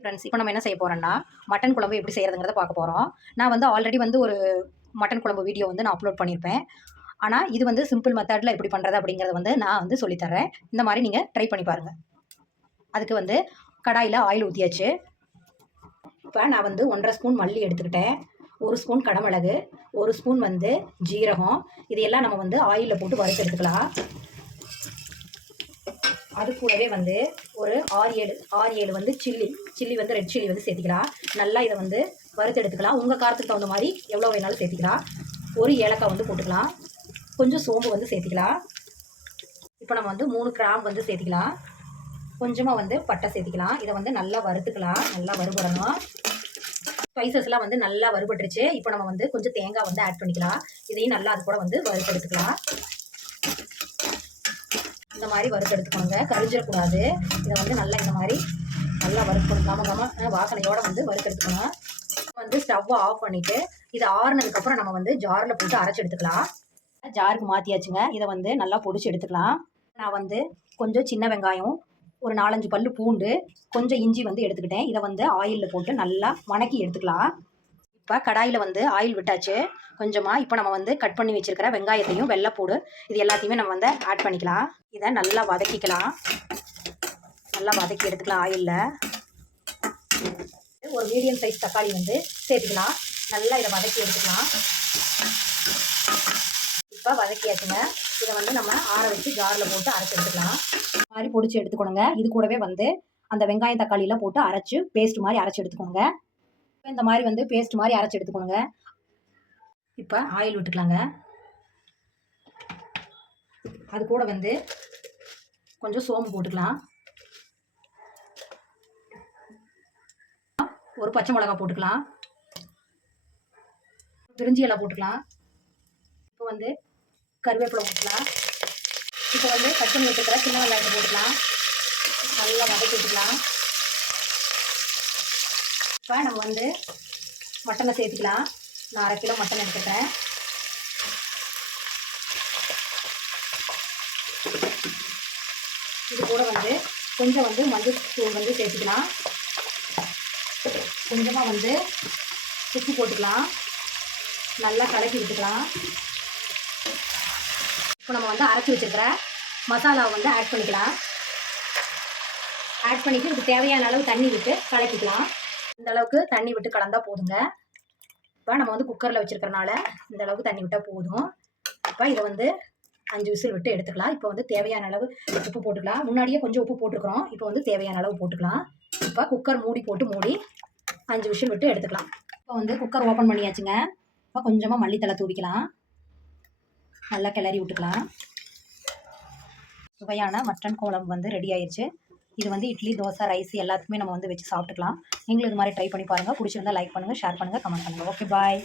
Friends, இப்போ நம்ம என்ன செய்ய போறோம்னா, மட்டன் குழம்பு எப்படி செய்றதுங்கிறத பார்க்க போறோம். நான் வந்து ஆல்ரெடி வந்து ஒரு மட்டன் குழம்பு வீடியோ வந்து நான் அப்லோட் பண்ணியிருப்பேன். ஆனா, இது வந்து சிம்பிள் மெத்தட்ல எப்படி பண்றது அப்படிங்கிறத வந்து நான் வந்து சொல்லி தர்றேன். இந்த மாரி நீங்க ட்ரை பண்ணி பாருங்க. அதுக்கு வந்து கடாயில ஆயில் ஊத்தியாச்சு. இப்ப நான் வந்து 1 1/2 ஸ்பூன் மல்லி எடுத்துக்கிட்டேன். 1 ஸ்பூன் கடமிளகு, 1 ஸ்பூன் வந்து ஜீரகம். இது எல்லாம் நம்ம வந்து ஆயில்ல போட்டு வறுத்து எடுத்துக்கலாம். அது கூடவே வந்து ஒரு 6 7 வந்து சில்லி வந்து ரெட் சில்லி வந்து சேர்த்திக்கலாம். நல்லா இதை வந்து வறுத்து எடுத்துக்கலாம். உங்கள் காரத்துக்கு தகுந்த மாதிரி எவ்வளோ வேணாலும் சேர்த்திக்கலாம். ஒரு ஏலக்காய் வந்து போட்டுக்கலாம். கொஞ்சம் சோம்பு வந்து சேர்த்திக்கலாம். இப்போ நம்ம வந்து 3 கிராம்பு வந்து சேர்த்திக்கலாம். கொஞ்சமாக வந்து பட்டை சேர்த்திக்கலாம். இதை வந்து நல்லா வறுத்துக்கலாம். நல்லா வறுபடணும். ஸ்பைசஸ்லாம் வந்து நல்லா வறுபட்டுருச்சு. இப்போ நம்ம வந்து கொஞ்சம் தேங்காய் வந்து ஆட் பண்ணிக்கலாம். இதையும் நல்லா அது கூட வந்து வறுத்து எடுத்துக்கலாம். இந்த மாதிரி வறுத்து எடுத்துக்கோங்க, கரிஞ்சிடக்கூடாது. இதை வந்து நல்லா இந்த மாதிரி நல்லா வறுக்கணும். வாசனையோடு வந்து வறுத்து எடுத்துக்கணும். வந்து ஸ்டவ்வை ஆஃப் பண்ணிவிட்டு இதை ஆறுனதுக்கப்புறம் நம்ம வந்து ஜாரில் போட்டு அரைச்சி எடுத்துக்கலாம். ஜாருக்கு மாற்றியாச்சுங்க. இதை வந்து நல்லா பொடிச்சு எடுத்துக்கலாம். நான் வந்து கொஞ்சம் சின்ன வெங்காயம், ஒரு 4 5 பல்லு பூண்டு, கொஞ்சம் இஞ்சி வந்து எடுத்துக்கிட்டேன். இதை வந்து ஆயிலில் போட்டு நல்லா வணக்கி எடுத்துக்கலாம். இப்போ கடாயில் வந்து ஆயில் விட்டாச்சு கொஞ்சமாக. இப்போ நம்ம வந்து கட் பண்ணி வச்சுருக்கிற வெங்காயத்தையும் வெள்ளைப்பூடு இது எல்லாத்தையுமே நம்ம வந்து ஆட் பண்ணிக்கலாம். இதை நல்லா வதக்கிக்கலாம். நல்லா வதக்கி எடுத்துக்கலாம் ஆயிலில். ஒரு மீடியம் சைஸ் தக்காளி வந்து சேர்த்துக்கலாம். நல்லா இதை வதக்கி எடுத்துக்கலாம். இப்போ வதக்கியாச்சுங்க. இதை வந்து நம்ம ஆற வச்சு ஜாரில் போட்டு அரைச்சி எடுத்துக்கலாம். இந்த மாதிரி பொடிச்சு எடுத்துக்கணுங்க. இது கூடவே வந்து அந்த வெங்காயம் தக்காளியெலாம் போட்டு அரைச்சி பேஸ்ட் மாதிரி அரைச்சி எடுத்துக்கணுங்க. இந்த மாதிரி வந்து பேஸ்ட் மாதிரி அரைச்சி எடுத்துக்கணுங்க. இப்போ ஆயில் விட்டுக்கலாங்க. அது கூட வந்து கொஞ்சம் சோம்பு போட்டுக்கலாம். ஒரு பச்சை மிளகாய் போட்டுக்கலாம். பிரிஞ்சி இலை போட்டுக்கலாம். இப்போ வந்து கருவேப்பிலை போட்டுக்கலாம். இப்போ வந்து கட் பண்ணி வச்சுருக்கிற சின்ன வெங்காயத்தை போட்டுக்கலாம். நல்லா வதக்கி விட்டுக்கலாம். இப்போ நம்ம வந்து மட்டனை சேர்த்துக்கலாம். நான் 1/2 கிலோ மட்டன் எடுத்துக்கிறேன். இது கூட வந்து கொஞ்சம் வந்து மஞ்சள் தூள் வந்து சேர்த்துக்கலாம். கொஞ்சமாக வந்து உப்பு போட்டுக்கலாம். நல்லா கலக்கி விட்டுக்கலாம். இப்போ நம்ம வந்து அரைச்சி வச்சுருக்கிற மசாலாவை வந்து ஆட் பண்ணிக்கலாம். ஆட் பண்ணிவிட்டு இதுக்கு தேவையான அளவு தண்ணி விட்டு கலக்கிக்கலாம். இந்த அளவுக்கு தண்ணி விட்டு கலந்தால் போதுங்க. இப்போ நம்ம வந்து குக்கரில் வச்சுருக்கறனால இந்த அளவுக்கு தண்ணி விட்டால் போதும். இப்போ இதை வந்து 5 விசில் விட்டு எடுத்துக்கலாம். இப்போ வந்து தேவையான அளவு உப்பு போட்டுக்கலாம். முன்னாடியே கொஞ்சம் உப்பு போட்டுருக்குறோம். இப்போ வந்து தேவையான அளவு போட்டுக்கலாம். இப்போ குக்கர் மூடி 5 விசில் விட்டு எடுத்துக்கலாம். இப்போ வந்து குக்கர் ஓப்பன் பண்ணியாச்சுங்க. இப்போ கொஞ்சமாக மல்லித்தலை தூவிக்கலாம். நல்லா கிளறி விட்டுக்கலாம். சுவையான மட்டன் குழம்பு வந்து ரெடி ஆயிடுச்சு. இது வந்து இட்லி, தோசை, ரைஸ் எல்லாத்துக்குமே நம்ம வந்து வச்சு சாப்பிட்டுக்கலாம். நீங்களும் இது மாதிரி ட்ரை பண்ணி பாருங்கள். பிடிச்சிருந்தா லைக் பண்ணுங்கள், ஷேர் பண்ணுங்கள், கமெண்ட் பண்ணுங்கள். ஓகே, பாய்.